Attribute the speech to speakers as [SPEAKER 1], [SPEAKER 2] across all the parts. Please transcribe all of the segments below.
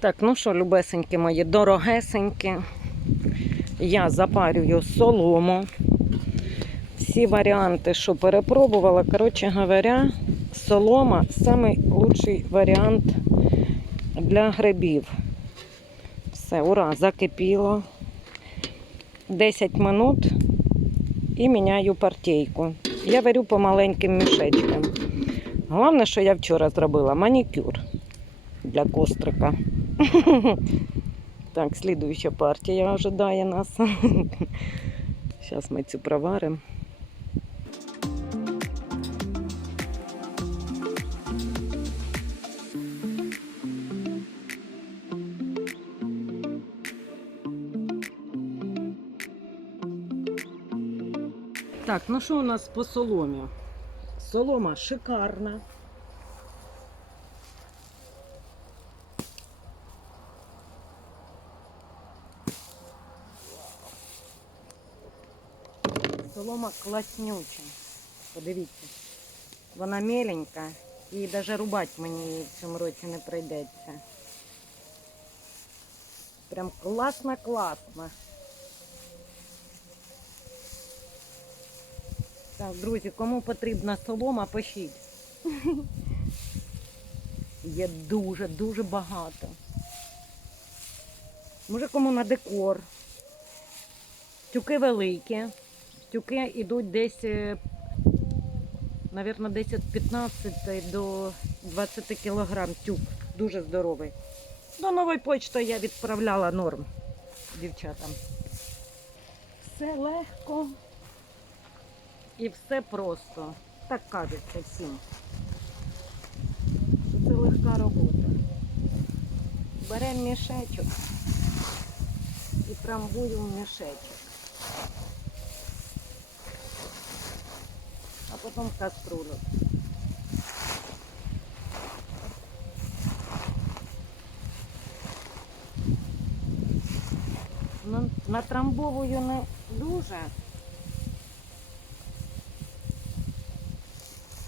[SPEAKER 1] Так, ну що, любесенькі мої, дорогесенькі. Я запарюю солому. Всі варіанти, що перепробувала, коротше говоря, солома найкращий варіант для грибів. Все, ура, закипіло. 10 минут і міняю партійку. Я варю по маленьким мішечкам. Головне, що я вчора зробила манікюр для кострика. Так, слідуюча партія ожидає нас. Зараз ми цю проваримо. Так, ну що у нас по соломі? Солома шикарна. Солома класнюча. Подивіться. Вона меленька і навіть рубати мені в цьому році не прийдеться. Прям класно-класно. Так, друзі, кому потрібна солома, пишіть. Є дуже-дуже багато. Може кому на декор. Тюки великі. Тюки йдуть десь, мабуть, десь від 15 до 20 кілограм тюк. Дуже здоровий. До нової почти я відправляла норм дівчатам. Все легко. І все просто. Так кажеться всім. Це легка робота. Беремо мішечок і трамбуємо мішечок. А каструлю. Ну, Натрамбовую не дуже.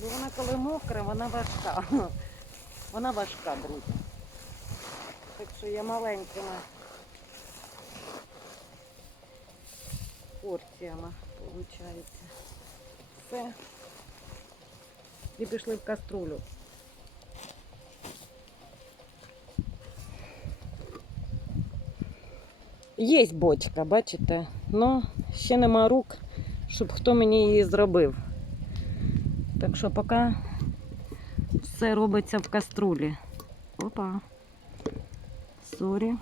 [SPEAKER 1] Бо вона коли мокра, вона важка. Вона важка, друзі. Так що я маленькими порціями, виходить. Все. І пішли в каструлю. Є бочка, бачите? Ну, ще нема рук, щоб хто мені її зробив. Так що поки все робиться в каструлі. Опа. Сорі.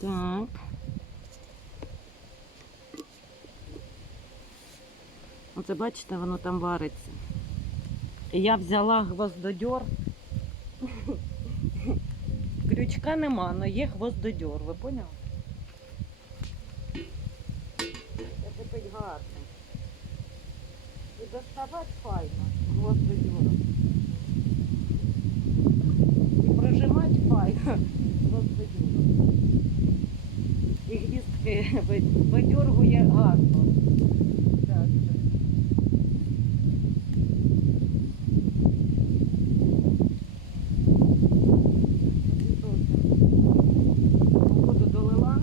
[SPEAKER 1] Так. Оце бачите, воно там вариться. Я взяла гвоздодьор. Крючка нема, але є гвоздодьор, ви поняли? Це тепер гарно. І доставати файно гвоздодьором. І прожимати файно гвоздодьором. І гвіздки ви- видьоргує гарно. Так же. Воду долила.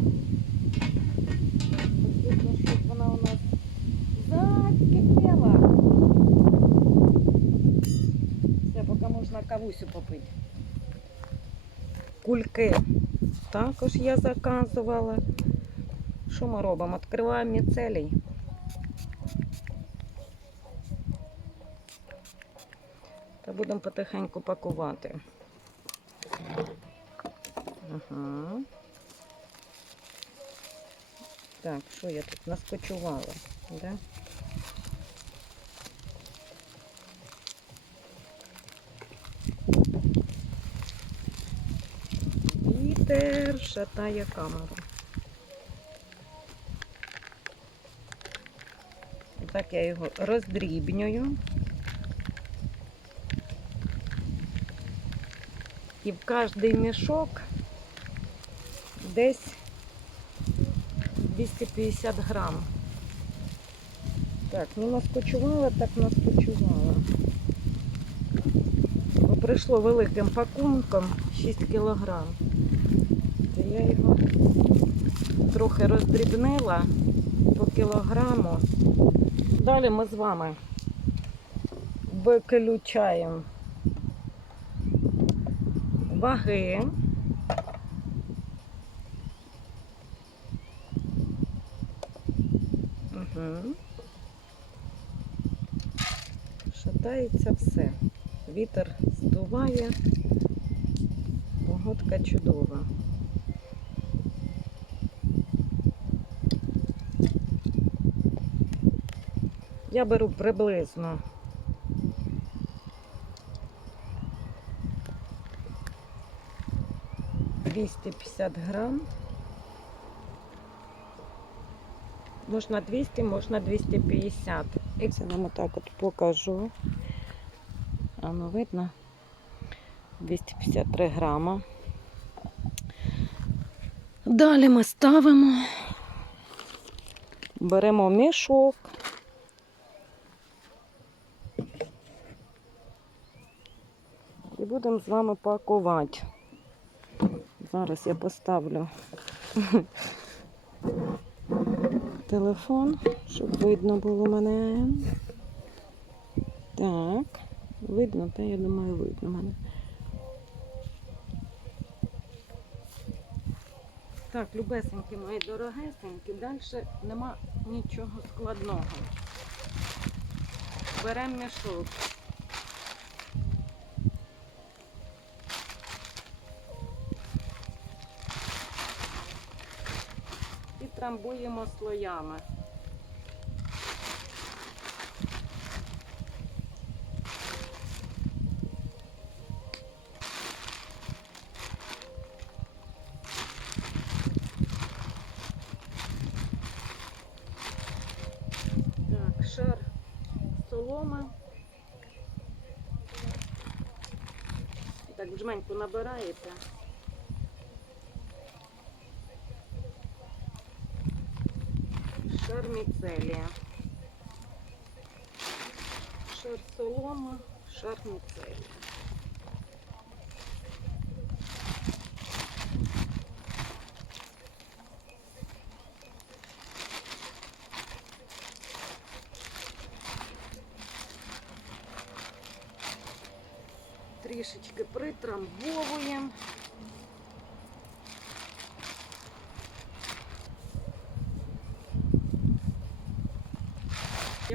[SPEAKER 1] Потрібно, щоб вона у нас закипіла. Все, поки можна кавусю попити. Кульки також я заказувала. Що ми робимо? Відкриваємо міцелій. Та будемо потихеньку пакувати. Ага. Так, що я тут наскочувала? Да? Шатає камеру. Так я його роздрібнюю. І в кожний мішок десь 250 грам. Так, ну наскочувала, так наскочувала. Прийшло великим пакунком 6 кілограм. Я його трохи роздрібнила по кілограму. Далі ми з вами виключаємо ваги. Угу. Шатається все. Вітер здуває. Погодка чудова. Я беру приблизно. Двісті п'ятдесят грам. Можна 200, можна 250. І це вам отак от покажу. А ну видно? 253 грама. Далі ми ставимо, беремо мішок. Будемо з вами пакувати. Зараз я поставлю телефон, щоб видно було мене. Так, видно, та я думаю, видно мене. Так, любесенькі мої дорогесенькі, далі нема нічого складного. Беремо мішок. Трамбуємо слоями. Так, шар соломи. Так, в жменьку набираєте. міцелія. Шар солома, шар міцелія. Трішечки притрамбовуємо.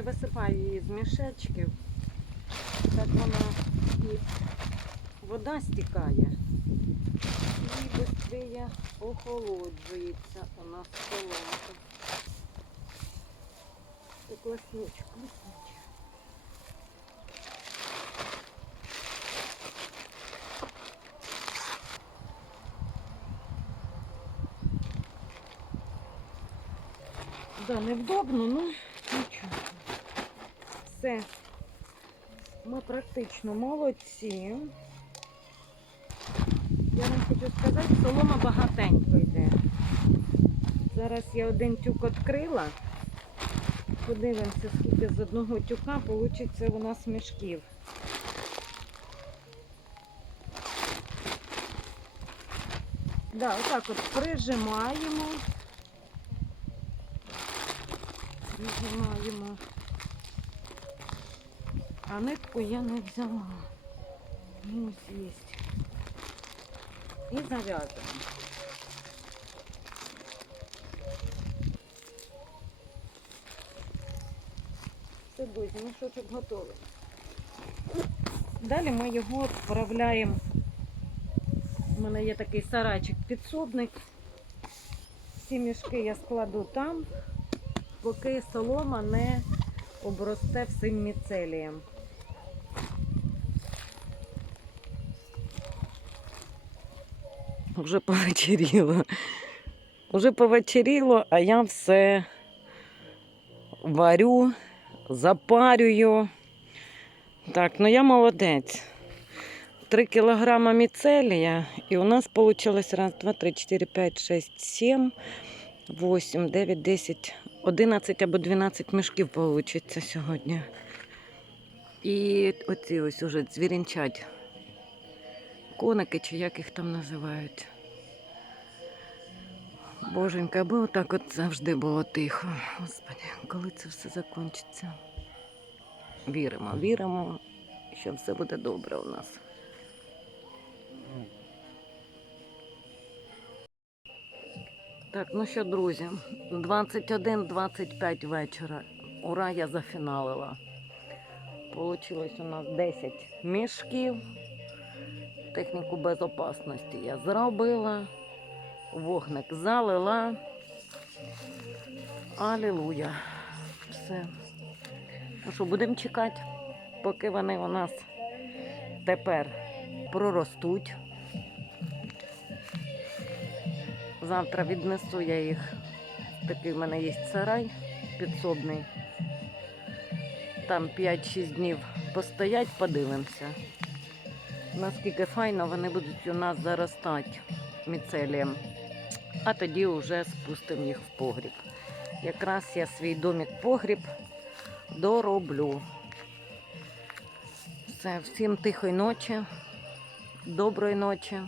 [SPEAKER 1] Я висипаю її з мішечків, так вона і вода стікає. І швидше охолоджується у нас соломка. Так класнючка, класнючка. Да, невдобно, ну. Все. Ми практично молодці. Я вам хочу сказати, солома багатенько йде. Зараз я один тюк відкрила. Подивимося, скільки з одного тюка вийде у нас мішків. Да, отак от прижимаємо. Прижимаємо. А нитку я не взяла. Ось є. І зав'язуємо. Все, друзі, мішочок готовий. Далі ми його відправляємо. У мене є такий сарайчик підсобник. Ці мішки я складу там, поки солома не обросте всім міцелієм. Вже повечеріло. Вже повечеріло, а я все варю, запарюю. Так, ну я молодець. 3 кілограма міцелія, і у нас вийшло раз, два, три, чотири, п'ять, шесть, сім, вісім, дев'ять, десять, одинадцять або 12 мішків вийде сьогодні. І оці ось уже звірінчать коники, чи як їх там називають. Боженька, аби отак от завжди було тихо. Господи, коли це все закінчиться? Віримо, віримо, що все буде добре у нас. Так, ну що, друзі, 21-25 вечора. Ура, я зафіналила. Получилось у нас 10 мішків. Техніку безопасності я зробила. Вогник залила. Алілуя. Все. Ну що, будемо чекати, поки вони у нас тепер проростуть. Завтра віднесу я їх. Такий в мене є сарай підсобний. Там 5-6 днів постоять, подивимося. Наскільки файно вони будуть у нас заростати міцелієм. А тоді вже спустимо їх в погріб. Якраз я свій домик-погріб дороблю. Все, всім тихої ночі, доброї ночі.